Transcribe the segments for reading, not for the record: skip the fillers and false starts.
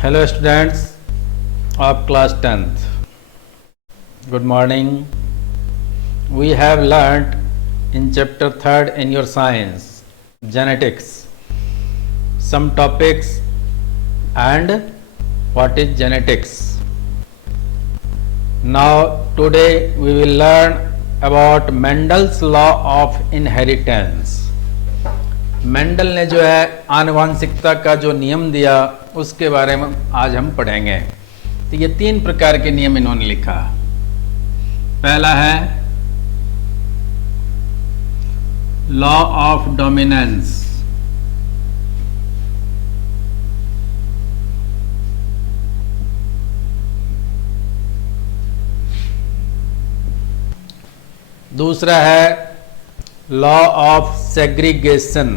Hello students of class 10th. Good morning. We have learnt in chapter 3rd in your science, genetics, some topics and what is genetics. Now today we will learn about Mendel's law of inheritance. Mendel ने जो है आनुवांशिकता का जो नियम दिया उसके बारे में आज हम पढ़ेंगे। तो ये 3 प्रकार के नियम इन्होंने लिखा। पहला है लॉ ऑफ डोमिनेंस, दूसरा है लॉ ऑफ सेग्रीगेशन,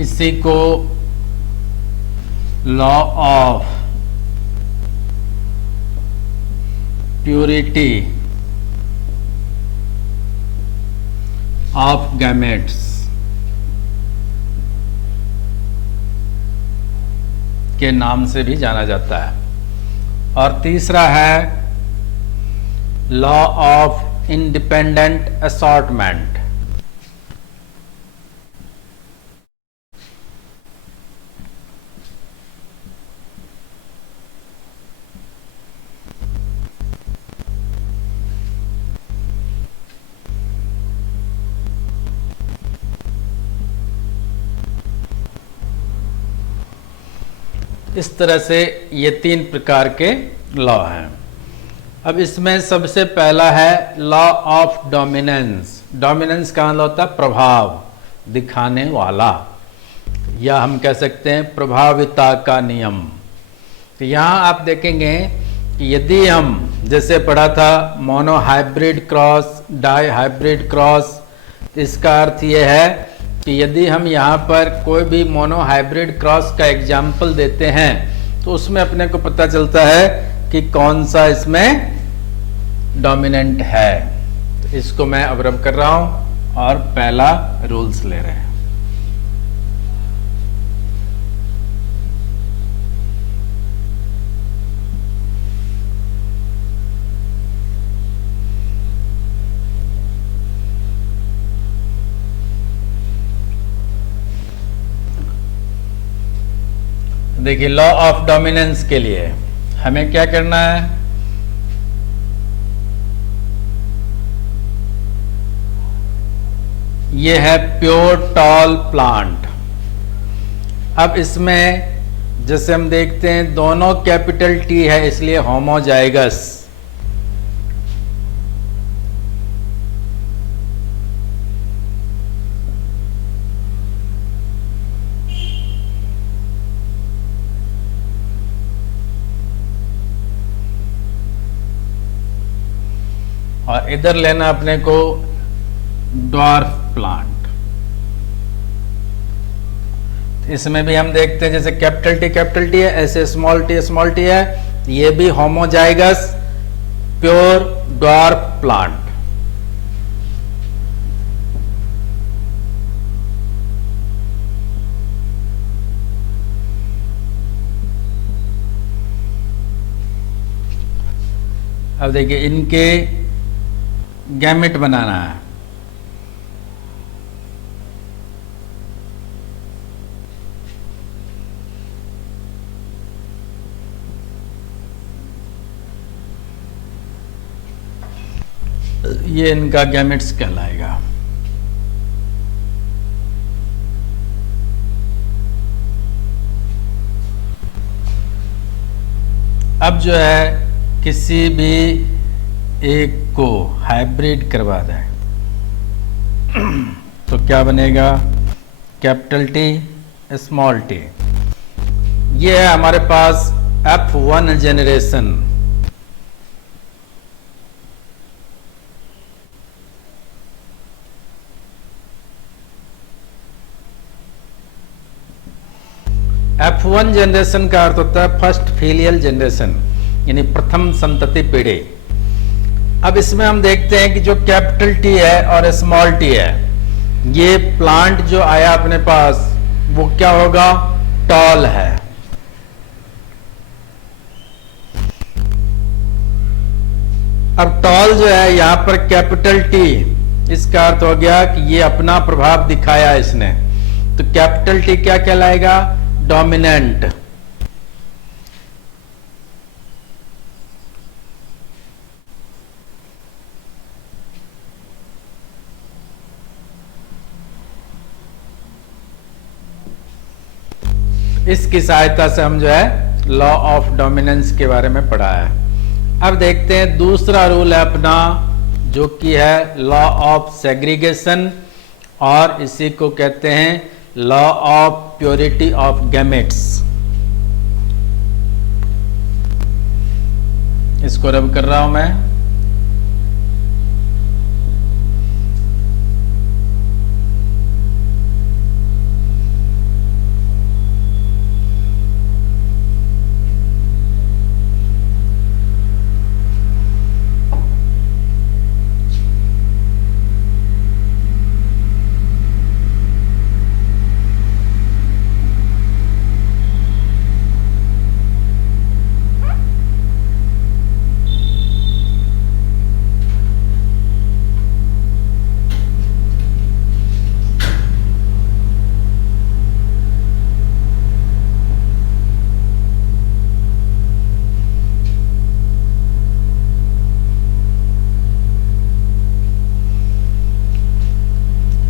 इसी को law of purity of gametes के नाम से भी जाना जाता है। और तीसरा है लॉ ऑफ इंडिपेंडेंट असॉर्टमेंट। इस तरह से ये 3 प्रकार के लॉ हैं। अब इसमें सबसे पहला है लॉ ऑफ डोमिनेंस। डोमिनेंस का मतलब होता है प्रभाव दिखाने वाला, या हम कह सकते हैं प्रभाविता का नियम। तो यहाँ आप देखेंगे कि यदि हम जैसे पढ़ा था monohybrid cross, dihybrid cross, तो इसका अर्थ ये है कि यदि हम यहाँ पर कोई भी मोनोहाइब्रिड क्रॉस का एग्जाम्पल देते हैं तो उसमें अपने को पता चलता है कि कौन सा इसमें डोमिनेंट है। तो इसको मैं अब रब कर रहा हूं और पहला रूल्स ले रहे हैं। देखिए लॉ ऑफ डोमिनेंस के लिए हमें क्या करना है, ये है प्योर टॉल प्लांट। अब इसमें जैसे हम देखते हैं दोनों कैपिटल टी है इसलिए होमोजाइगस, और इधर लेना अपने को ड्वार्फ प्लांट। इसमें भी हम देखते हैं जैसे कैपिटल टी है ऐसे स्मॉल टी है, ये भी होमोजाइगस प्योर ड्वार्फ प्लांट। अब देखिए इनके गैमेट बनाना है। ये इनका गैमेट्स कहलाएगा। अब जो है किसी भी एक को हाइब्रिड करवा दें तो क्या बनेगा, कैपिटल टी स्मॉल टी। ये है हमारे पास F1 जनरेशन। F1 जनरेशन का अर्थ होता है फर्स्ट फिलियल जनरेशन, यानी प्रथम संतति पीढ़ी। अब इसमें हम देखते हैं कि जो कैपिटल टी है और स्मॉल टी है, ये प्लांट जो आया अपने पास वो क्या होगा, टॉल है। अब टॉल जो है यहां पर कैपिटल टी, इसका अर्थ हो गया कि ये अपना प्रभाव दिखाया इसने, तो कैपिटल टी क्या कहलाएगा, डोमिनेंट। इसकी सहायता से हम जो है लॉ ऑफ डोमिनेंस के बारे में पढ़ा है। अब देखते हैं दूसरा रूल है अपना, जो कि है लॉ ऑफ सेग्रीगेशन, और इसी को कहते हैं law of purity of gametes. इसको रब कर रहा हूं मैं।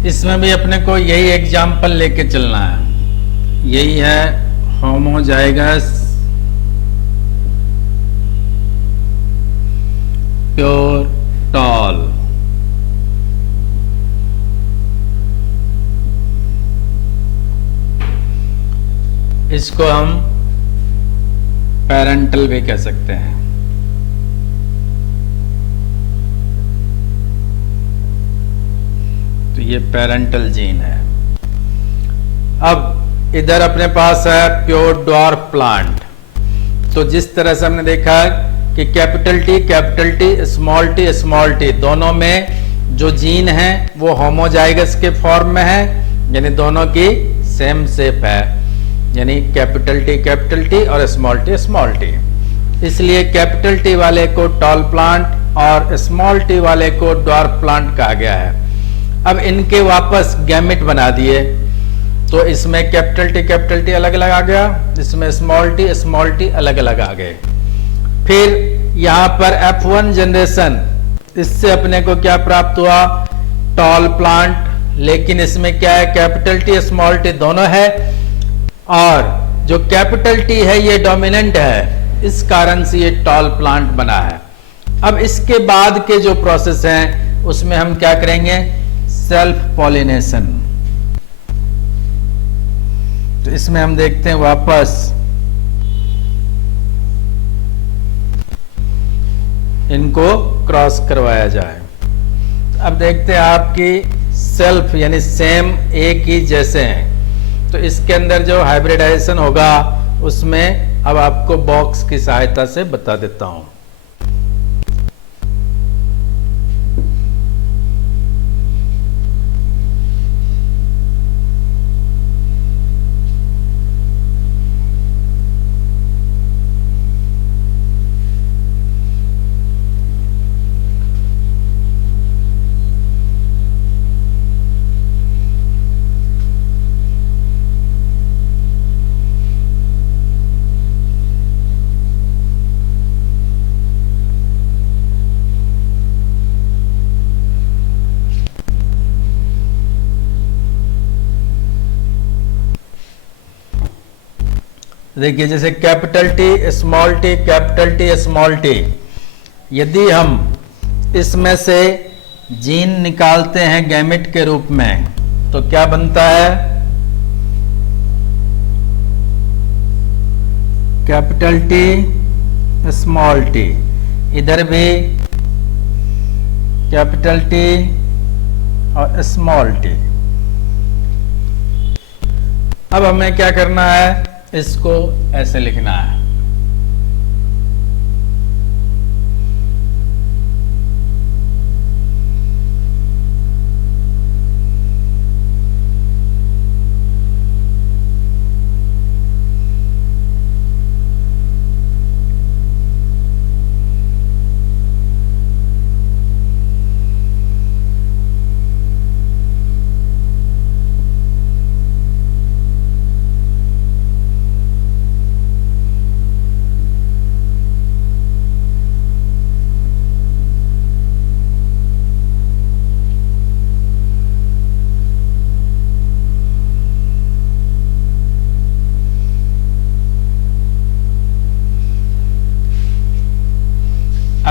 इसमें भी अपने को यही एग्जाम्पल लेके चलना है, यही है होमोजाइगस प्योर टॉल। इसको हम पेरेंटल भी कह सकते हैं। तो ये पेरेंटल जीन है। अब इधर अपने पास है प्योर ड्वार्फ प्लांट। तो जिस तरह से हमने देखा कि कैपिटल टी स्मॉल टी दोनों में जो जीन है वो होमोजाइगस के फॉर्म में है, यानी दोनों की सेम शेप है, यानी कैपिटल टी और स्मॉल टी। इसलिए कैपिटल टी वाले को टॉल प्लांट और स्मॉल टी वाले को ड्वार्फ प्लांट कहा गया है। अब इनके वापस गैमेट बना दिए, तो इसमें कैपिटल टी अलग अलग आ गया, इसमें स्मॉल टी अलग अलग आ गए। फिर यहां पर F1 जनरेशन, इससे अपने को क्या प्राप्त हुआ, टॉल प्लांट, लेकिन इसमें क्या है, कैपिटल टी स्मॉल टी दोनों है, और जो कैपिटल टी है ये डोमिनेंट है, इस कारण से ये टॉल प्लांट बना है। अब इसके बाद के जो प्रोसेस हैं उसमें हम क्या करेंगे, सेल्फ पॉलिनेशन। तो इसमें हम देखते हैं वापस इनको क्रॉस करवाया जाए। अब देखते हैं आपकी सेल्फ यानी सेम एक ही जैसे हैं, तो इसके अंदर जो हाइब्रिडाइजेशन होगा उसमें अब आपको बॉक्स की सहायता से बता देता हूं। देखिए जैसे कैपिटल टी स्मॉल टी, यदि हम इसमें से जीन निकालते हैं गैमेट के रूप में तो क्या बनता है, कैपिटल टी स्मॉल टी, इधर भी कैपिटल टी और स्मॉल टी। अब हमें क्या करना है, इसको ऐसे लिखना है,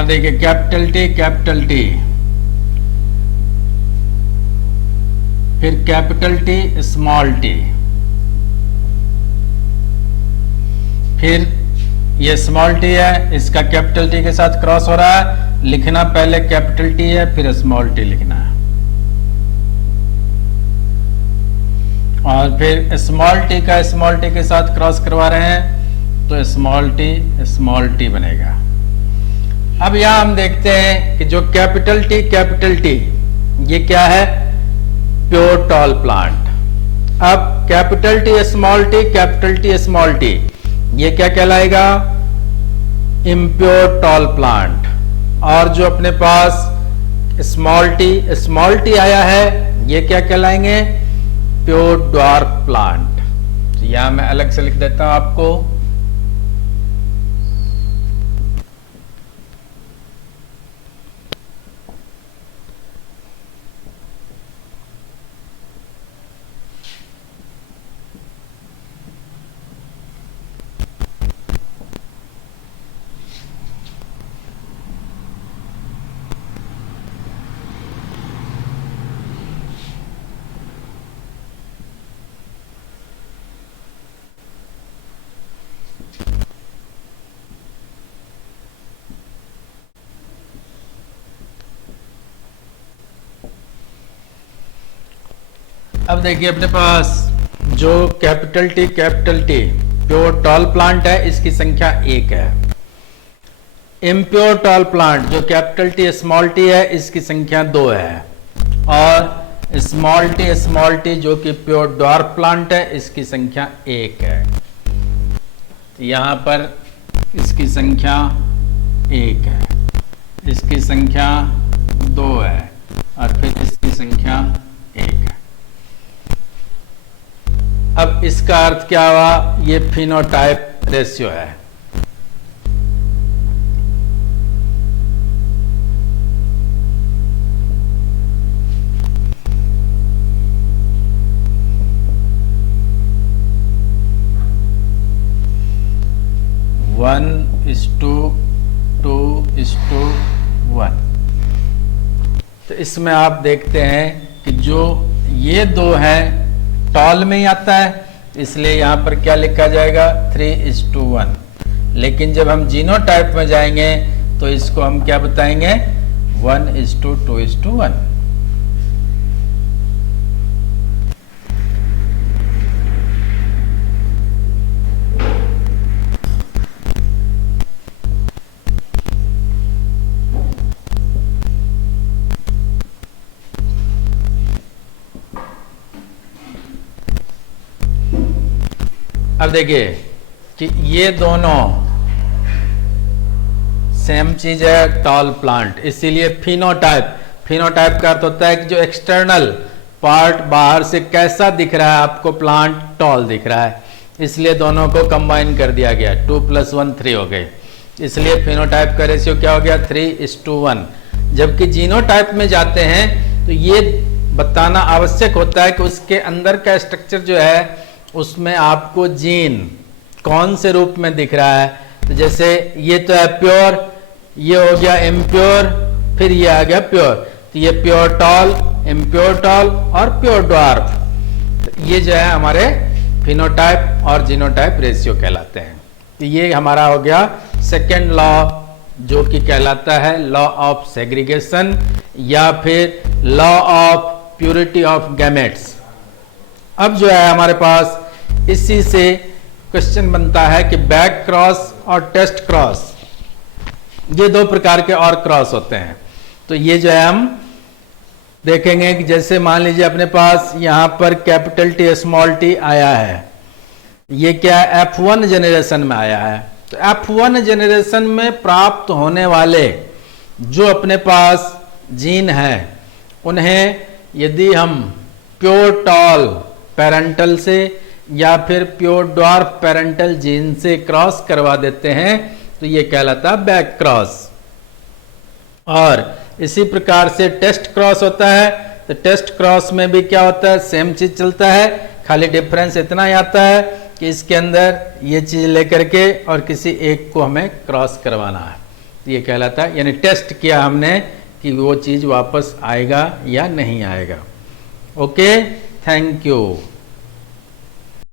देखिए कैपिटल टी, फिर कैपिटल टी स्मॉल टी, फिर ये स्मॉल टी है, इसका कैपिटल टी के साथ क्रॉस हो रहा है, लिखना पहले कैपिटल टी है फिर स्मॉल टी लिखना है, और फिर स्मॉल टी का स्मॉल टी के साथ क्रॉस करवा रहे हैं तो स्मॉल टी बनेगा। अब यहां हम देखते हैं कि जो कैपिटल टी ये क्या है, प्योर टॉल प्लांट। अब कैपिटल टी स्मॉल टी ये क्या कहलाएगा, इम्प्योर टॉल प्लांट। और जो अपने पास स्मॉल टी आया है ये क्या कहलाएंगे, प्योर ड्वार्फ प्लांट। तो यहां मैं अलग से लिख देता हूं आपको, अब देखिए अपने पास जो capital T pure tall plant है इसकी संख्या 1 है। इम्प्योर टॉल प्लांट जो कैपिटल टी स्मॉल टी है इसकी संख्या 2 है, और स्मॉल टी जो कि प्योर ड्वार्फ प्लांट है इसकी संख्या 1 है। तो यहां पर इसकी संख्या 1 है, इसकी संख्या 2 है, और फिर इसकी संख्या 1 है। अब इसका अर्थ क्या हुआ, ये फिनोटाइप रेशियो है। One is to 1। तो इसमें आप देखते हैं कि जो ये 2 है टॉल में ही आता है, इसलिए यहां पर क्या लिखा जाएगा 3:1। लेकिन जब हम जीनोटाइप में जाएंगे तो इसको हम क्या बताएंगे 1:2:1। अब देखिए कि ये दोनों सेम चीज है, टॉल प्लांट, इसीलिए फिनोटाइप का अर्थ होता है कि जो एक्सटर्नल पार्ट बाहर से कैसा दिख रहा है आपको, प्लांट टॉल दिख रहा है, इसलिए दोनों को कंबाइन कर दिया गया, 2 + 1 3 हो गए, इसलिए फिनोटाइप का रेशियो क्या हो गया 3:1। जबकि जीनोटाइप में जाते हैं तो ये बताना आवश्यक होता है कि उसके अंदर का स्ट्रक्चर जो है उसमें आपको जीन कौन से रूप में दिख रहा है। तो जैसे ये तो है प्योर, ये हो गया इम्प्योर, फिर ये आ गया प्योर, तो ये प्योर टॉल, इम्प्योर टॉल और प्योर ड्वार्फ। तो ये जो है हमारे फिनोटाइप और जीनोटाइप रेशियो कहलाते हैं। तो ये हमारा हो गया सेकेंड लॉ, जो कि कहलाता है लॉ ऑफ सेग्रीगेशन या फिर law of purity of gametes. अब जो है हमारे पास इसी से क्वेश्चन बनता है कि बैक क्रॉस और टेस्ट क्रॉस, ये 2 प्रकार के और क्रॉस होते हैं। तो ये जो है हम देखेंगे कि जैसे मान लीजिए अपने पास यहां पर कैपिटल टी स्मॉल टी आया है, ये क्या है F1 जेनरेशन में आया है। तो F1 जेनरेशन में प्राप्त होने वाले जो अपने पास जीन है उन्हें यदि हम प्योर टॉल पेरेंटल से या फिर प्योर ड्वार्फ पेरेंटल जीन से क्रॉस करवा देते हैं तो ये कहलाता है बैक क्रॉस। और इसी प्रकार से टेस्ट क्रॉस होता है, तो टेस्ट क्रॉस में भी क्या होता है, सेम चीज चलता है, खाली डिफरेंस इतना ही आता है कि इसके अंदर ये चीज लेकर के और किसी एक को हमें क्रॉस करवाना है। ये कहलाता है, यानी टेस्ट किया हमने कि वो चीज़ वापस आएगा या नहीं आएगा। Okay, thank you.